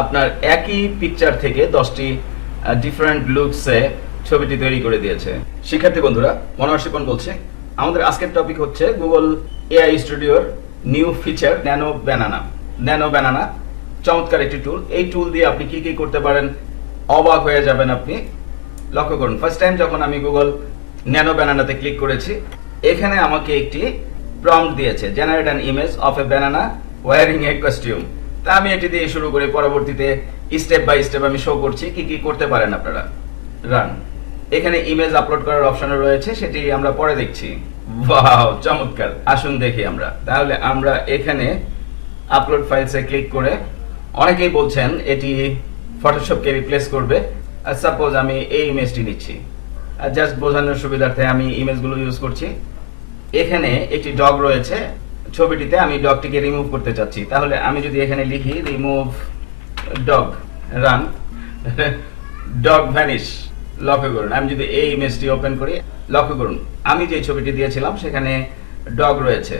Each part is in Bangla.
আপনার একই পিকচার থেকে দশটি ডিফারেন্ট লুকসে ছবিটি তৈরি করে দিয়েছে। শিক্ষার্থী বন্ধুরা, মনোহর শিপন বলছে। আমাদের আজকের টপিক হচ্ছে গুগল এআই স্টুডিওর new feature nano banana nano banana চমৎকার একটি টুল এই টুল দিয়ে আপনি কি কি করতে পারেন, অবাক হয়ে যাবেন আপনি। লক্ষ্য করুন ফার্স্ট টাইম যখন আমি গুগল ন্যানো ব্যানানাতে ক্লিক করেছি, এখানে আমাকে একটি প্রম্পট দিয়েছে generate an image of a banana wearing a costume তা আমি এটি দিয়ে শুরু করে। পরবর্তীতে স্টেপ বাই স্টেপ আমি শো করছি কি কি করতে পারেন আপনারা। রান এখানে ইমেজ আপলোড করার অপশন রয়েছে, সেটি আমরা পরে দেখছি। ওয়াও চমৎকার। আসুন দেখি আমরা। তাহলে আমরা এখানে আপলোড ফাইলসে ক্লিক করে অনেকেই বলছেন এটি ফটোশপকে রিপ্লেস করবে। আর সাপোজ আমি এই ইমেজটি নিচ্ছি। আর জাস্ট বোঝানোর সুবিধার্থে আমি ইমেজগুলো ইউজ করছি। এখানে একটি ডগ রয়েছে। ছবিটিতে আমি ডগটিকে রিমুভ করতে চাচ্ছি। তাহলে আমি যদি এখানে লিখি remove dog run dog vanish লক্ষ্য করুন। আমি যদি এই ইমেজটি ওপেন করি, লক্ষ্য করুন, আমি যে ছবিটি দিয়েছিলাম, সেখানে ডগ রয়েছে।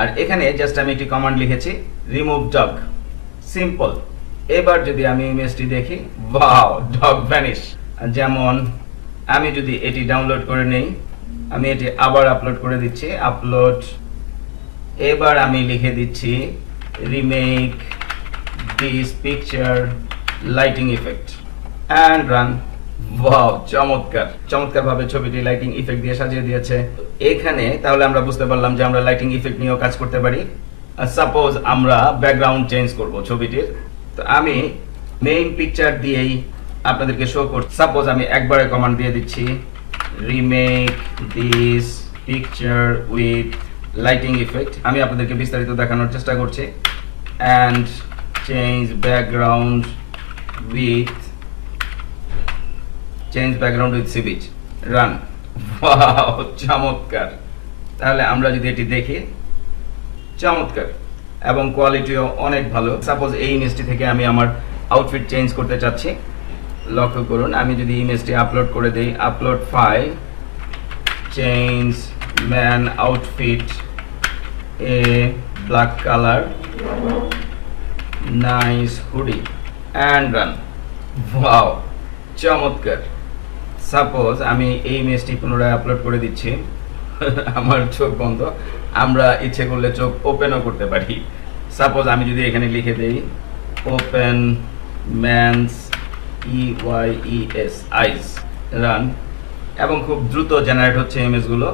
আর এখানে জাস্ট আমি একটি কমান্ড লিখেছি রিমুভ ডগ সিম্পল এবার যদি আমি ইমেজটি দেখি ওয়াও ডগ ভ্যানিশ যেমন, আমি যদি এটি ডাউনলোড করে নেই, আমি এটি আবার আপলোড করে দিচ্ছি আপলোড এবার আমি লিখে দিচ্ছি remake this picture lighting effect and run wow চমৎকার। চমৎকার ভাবে ছবিটি লাইটিং ইফেক্ট দিয়ে সাজিয়ে দিয়েছে। এখানে তাহলে আমরা বুঝতে পারলাম যে আমরা লাইটিং ইফেক্ট নিয়েও কাজ করতে পারি। সাপোজ আমরা ব্যাকগ্রাউন্ড চেঞ্জ করব ছবিটির। তো আমি মেইন পিকচার দিয়েই আপনাদেরকে শো করছি সাপোজ আমি একবারে কমান্ড দিয়ে দিচ্ছি remake this picture with lighting effect আমি আপনাদেরকে বিস্তারিত দেখানোর চেষ্টা করছি। And change background with change background with sea beach run wow চমৎকার। তাহলে আমরা যদি এটি দেখি, চমৎকার। এবং কোয়ালিটিও অনেক ভালো। সাপোজ এই ইমেজটি থেকে আমি আমার আউটফিট চেঞ্জ করতে চাচ্ছি। লক্ষ্য করুন, আমি যদি ইমেজটি আপলোড করে দিই upload file change man outfit a black colour nice hoodie and run wow চমৎকার. সাপোজ আমি এই ইমেজটি পুনরায় আপলোড করে দিচ্ছি। আমার চোখ বন্ধ। আমরা ইচ্ছে করলে চোখ ওপেনও করতে পারি। সাপোজ আমি যদি এখানে লিখে দেই open man's E Y E S eyes run এবং খুব দ্রুত জেনারেট হচ্ছে ইমেজগুলো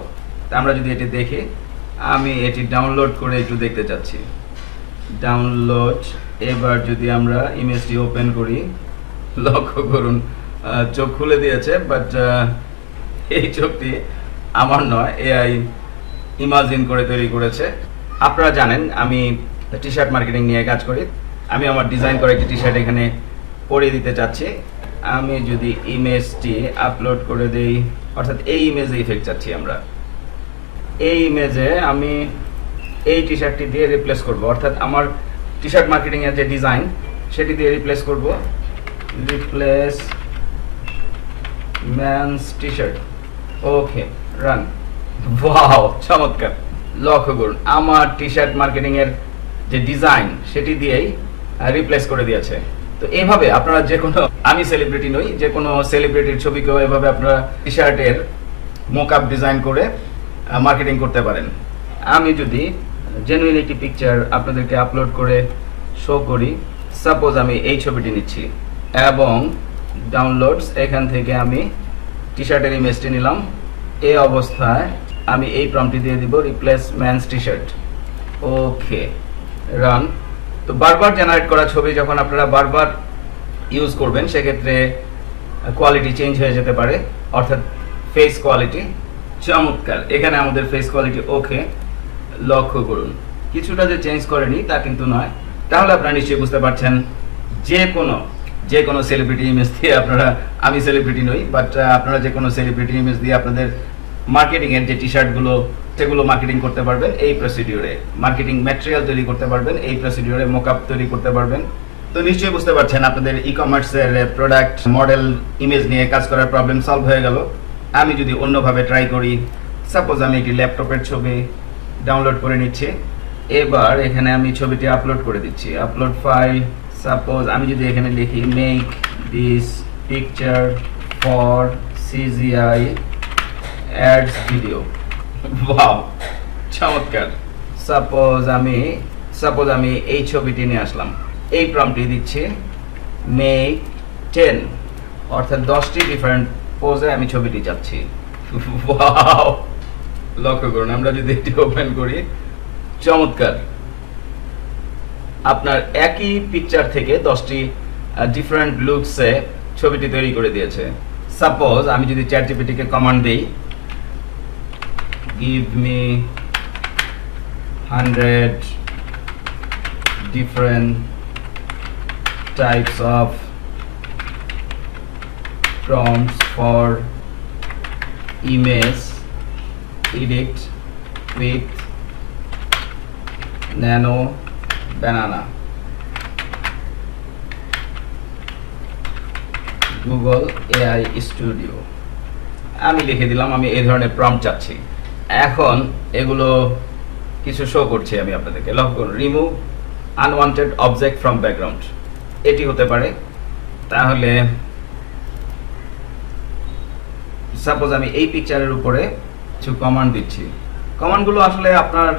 আমরা যদি এটি দেখি, আমি এটি ডাউনলোড করে একটু দেখতে চাচ্ছি। ডাউনলোড এবার যদি আমরা ইমেজটি ওপেন করি, লক্ষ্য করুন চোখ খুলে দিয়েছে বাট এই চোখটি আমার নয় এআই ইমাজিন করে তৈরি করেছে। আপনারা জানেন, আমি টি শার্ট মার্কেটিং নিয়ে কাজ করি। আমি আমার ডিজাইন করা একটি টি শার্ট এখানে পরিয়ে দিতে চাচ্ছি। আমি যদি ইমেজটি আপলোড করে দেই, অর্থাৎ এই ইমেজে ইফেক্ট চাচ্ছি আমরা। এই ইমেজে আমি এই টি শার্টটি দিয়ে রিপ্লেস করব। অর্থাৎ আমার টি শার্ট মার্কেটিং এর যে ডিজাইন সেটি দিয়ে রিপ্লেস করব। Replace man's T shirt okay run wow চমৎকার। লক্ষ্য করুন, আমার টি শার্ট মার্কেটিং এর যে ডিজাইন সেটি দিয়েই রিপ্লেস করে দিয়েছে। তো এইভাবে আপনারা যে কোনো, আমি সেলিব্রিটি নই, যে কোনো সেলিব্রিটির ছবিকেও এভাবে আপনারা টি শার্টের মোকআপ ডিজাইন করে মার্কেটিং করতে পারেন। আমি যদি জেনুইন একটি পিকচার আপনাদেরকে আপলোড করে শো করি সাপোজ আমি এই ছবিটি নিচ্ছি এবং ডাউনলোডস এখান থেকে আমি টি শার্টের ইমেজটি নিলাম। এই অবস্থায় আমি এই প্রমটি দিয়ে দিব replace man's T shirt okay run তো বারবার জেনারেট করা ছবি যখন আপনারা বারবার ইউজ করবেন, সেক্ষেত্রে কোয়ালিটি চেঞ্জ হয়ে যেতে পারে, অর্থাৎ ফেস কোয়ালিটি চমৎকার। এখানে আমাদের ফেস কোয়ালিটি ওকে লক্ষ্য করুন। কিছুটা যে চেঞ্জ করেনি, তা কিন্তু নয়। তাহলে আপনারা নিশ্চয়ই বুঝতে পারছেন, যে কোনো যে কোনো সেলিব্রিটি ইমেজ দিয়ে আপনারা, আমি সেলিব্রিটি নই বাট আপনারা যে কোনো সেলিব্রিটি ইমেজ দিয়ে আপনাদের মার্কেটিং এর যে টি শার্টগুলো সেগুলো মার্কেটিং করতে পারবেন, এই প্রসিডিওরে মার্কেটিং ম্যাটেরিয়াল তৈরি করতে পারবেন, এই প্রসিডিওরে মোকআপ তৈরি করতে পারবেন। তো নিশ্চয়ই বুঝতে পারছেন, আপনাদের ই কমার্সের প্রোডাক্ট মডেল ইমেজ নিয়ে কাজ করার প্রবলেম সলভ হয়ে গেল। আমি যদি অন্যভাবে ট্রাই করি সাপোজ আমি একটি ল্যাপটপের ছবি ডাউনলোড করে নিচ্ছি, এবার এখানে আমি ছবিটি আপলোড করে দিচ্ছি। আপলোড ফাইল সাপোজ আমি যদি এখানে লিখি make this picture for CGI ads video wow চমৎকার। সাপোজ আমি সাপোজ আমি এই ছবিটি নিয়ে আসলাম। এই প্রম্পটি দিচ্ছে মেক টেন অর্থাৎ দশটি ডিফারেন্ট পোজে আমি ছবিটি চাচ্ছি ওয়াও লক্ষ্য করুন, আমরা যদি এটি ওপেন করি, চমৎকার। আপনার একই পিকচার থেকে দশটি ডিফারেন্ট লুকসে ছবিটি তৈরি করে দিয়েছে। সাপোজ আমি যদি চ্যাট জিপিটিকে কমান্ড দিই, give me 100 different types of prompts for image edit with nano banana. Google AI studio আমি লিখে দিলাম, আমি এই ধরনের প্রম্পট চাচ্ছি। এখন এগুলো কিছু শো করছি আমি আপনাদেরকে। লক্ষ্য করুন remove unwanted object from background এটি হতে পারে, তাহলে সাপোজ আমি এই পিকচারের উপরে কিছু কমান্ড দিচ্ছি। কমান্ডগুলো আসলে আপনার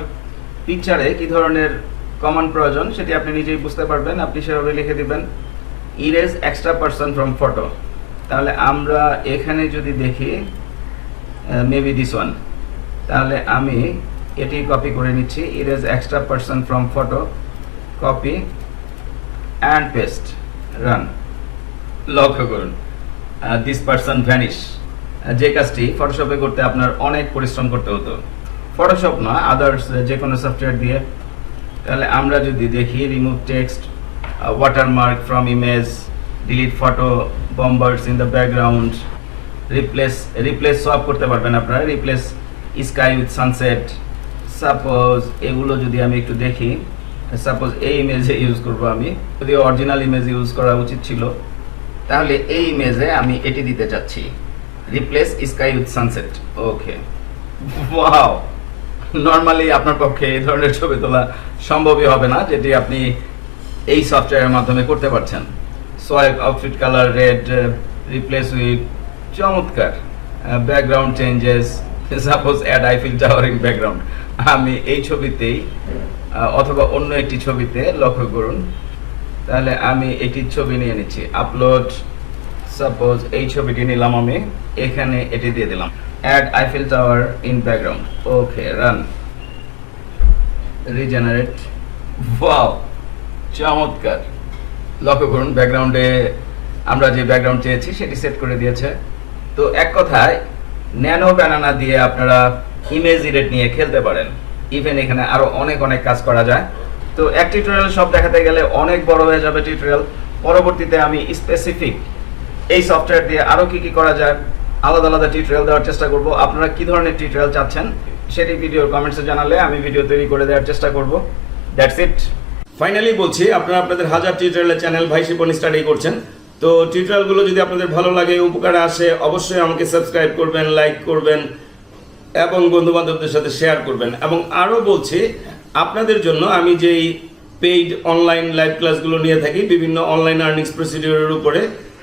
পিকচারে কি ধরনের কমান্ড প্রয়োজন সেটি আপনি নিজেই বুঝতে পারবেন, আপনি সেভাবে লিখে দিবেন erase extra person from photo তাহলে আমরা এখানে যদি দেখি মেবি দিস ওয়ান তাহলে আমি এটি কপি করে নিচ্ছি erase extra person from photo copy and paste run লক্ষ্য করুন দিস পার্সন ভ্যানিশ যে কাজটি ফটোশপে করতে আপনার অনেক পরিশ্রম করতে হতো। ফটোশপ না আদার্স যে কোনো সফটওয়্যার দিয়ে। তাহলে আমরা যদি দেখি remove text watermark from image delete photo bombers in the background replace replace swap করতে পারবেন আপনারা। Replace sky with sunset suppose এগুলো যদি আমি একটু দেখি সাপোজ এই ইমেজে ইউজ করব আমি। যদি অরিজিনাল ইমেজ ইউজ করা উচিত ছিল, তাহলে এই ইমেজে আমি এটি দিতে চাচ্ছি। Replace sky with sunset okay wow normally আপনার পক্ষে এই ধরনের ছবি তোলা সম্ভবই হবে না যেটি আপনি এই সফটওয়্যারের মাধ্যমে করতে পারছেন। Swipe outfit colour red replace with চমৎকার। Background changes suppose add Eiffel tower in background আমি এই ছবিতেই আহ, অথবা অন্য একটি ছবিতে লক্ষ্য করুন। তাহলে আমি একটি ছবি নিয়ে নিচ্ছি। আপলোড সাপোজ এই ছবিটি নিলাম আমি, এখানে এটি দিয়ে দিলাম। Add Eiffel tower in background okay run regenerate wow চমৎকার। লক্ষ্য করুন ব্যাকগ্রাউন্ডে আমরা যে ব্যাকগ্রাউন্ড চেয়েছি, সেটি সেট করে দিয়েছে। তো এক কথায় ন্যানো ব্যানানা দিয়ে আপনারা ইমেজ ইরেট নিয়ে খেলতে পারেন। ইভেন এখানে আরও অনেক অনেক কাজ করা যায়। তো এক টিউটোরিয়াল সব দেখাতে গেলে অনেক বড় হয়ে যাবে টিউটোরিয়াল পরবর্তীতে আমি স্পেসিফিক এই সফটওয়্যার দিয়ে আরও কি কি করা যায়, আলাদা আলাদা টিউটোরিয়াল দেওয়ার চেষ্টা করব। আপনারা কি ধরনের টিউটোরিয়াল চাচ্ছেন, সেটি ভিডিওর কমেন্টসে জানালে আমি ভিডিও তৈরি করে দেওয়ার চেষ্টা করব। দ্যাটস ইট ফাইনালি বলছি, আপনারা আপনাদের হাজার টিউটোরিয়ালের চ্যানেল ভাই শিপন স্টাডি করছেন। তো টিউটোরিয়ালগুলো যদি আপনাদের ভালো লাগে, উপকারে আসে, অবশ্যই আমাকে সাবস্ক্রাইব করবেন লাইক করবেন, এবং বন্ধু বান্ধবদের সাথে শেয়ার করবেন। এবং আরও বলছি, আপনাদের জন্য আমি যেই পেইড অনলাইন লাইভ ক্লাসগুলো নিয়ে থাকি, বিভিন্ন অনলাইন আর্নিংস প্রসিডিওরের উপরে